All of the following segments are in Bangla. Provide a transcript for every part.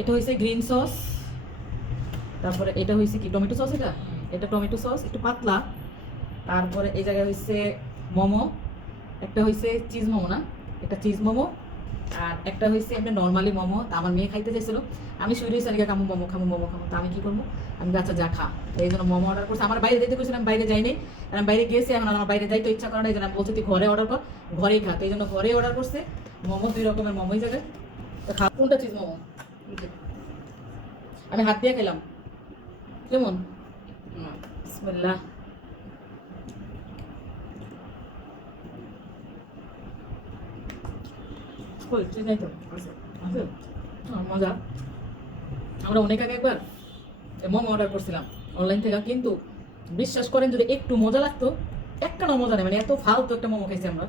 এটা হয়েছে গ্রিন সস, তারপরে এটা হয়েছে কি টমেটো সস, এটা এটা টমেটো সস একটু পাতলা। তারপরে এই জায়গায় হয়েছে মোমো, একটা হয়েছে চিজ মোমো, না এটা চিজ মোমো, আর একটা হয়েছে এমনি নর্মালি মোমো। তা আমার মেয়ে খাইতে চাইছিল, আমি শুরু হয়েছি নাকি খামো মোমো খামো মোমো খামো, তা আমি কি করবো, আমি আচ্ছা যা খা। তো এই জন্য মোমো অর্ডার করছি। আমার বাইরে যেতে করেছিলাম, বাইরে যাইনি, আমি বাইরে গেছি, এখন আমার বাইরে যাইতে ইচ্ছা করে না, এই জন্য আমি বলছি তুই ঘরে অর্ডার কর, ঘরেই খা। তো এই জন্য ঘরেই অর্ডার করছে মোমো, 2 রকমের মোমোই যাবে। তো খা, কোনটা চিজ মোমো? আমি হাত দিয়ে খেলাম, কেমন? বিসমিল্লাহ। কই চিজ নাই তো? আছে আছে, মজা। আমরা অনেক আগে একবার মোমো অর্ডার করছিলাম অনলাইন থেকে, কিন্তু বিশ্বাস করেন যদি একটু মজা লাগতো, একটা না মজা নেই, মানে এত ফালতু একটা মোমো খাইছি আমরা।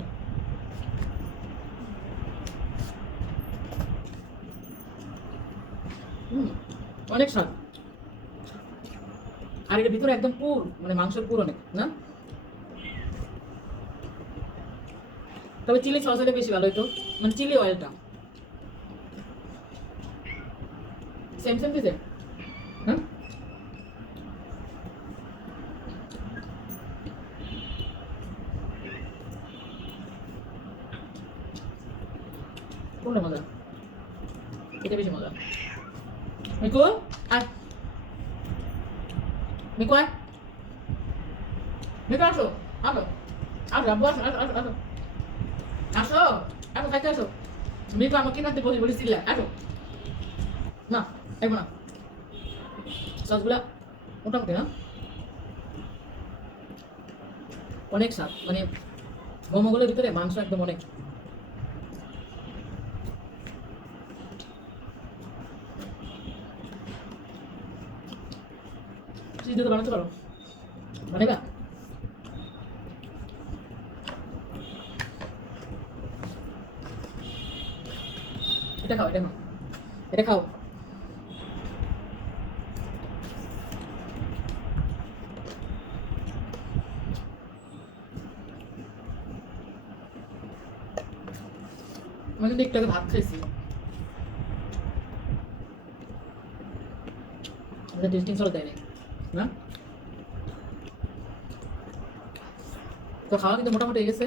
হুম, অনেক স্বাদ। আর এর ভিতরে একদম পুর, মানে মাংসের পুর অনেক, না? তবে চিলি সস হলে বেশি ভালো হতো, মানে চিলি অয়েলটা সেম সেম দিছে। হ্যাঁ, কোনটা মজা? এটা বেশি মজা। মিকু আয়, মিকু আয়, মিকু আসো, আসো, আসো আব্বু, আসো আসো আসো আসো আসো, আসো খাইতে আসো। মিকু আমাকে কিনাতে বলি বলি চিল্লা, আসো। না, একবো না, সসগুলা মোটামুটি না, অনেক স্বাদ, মানে মোমোগুলোর ভিতরে মাংস একদম অনেক। চিজ দিয়ে তো বানাতে পারো, বানাইবা? এটা খাও, এটা খাও, এটা খাও। আমি কিন্তু একটু আগে ভাত খাইছি, আমাদের টেস্টিং সল্ট দেয় নাই, না? তো খাওয়া কিন্তু মোটামুটি হয়ে গেছে।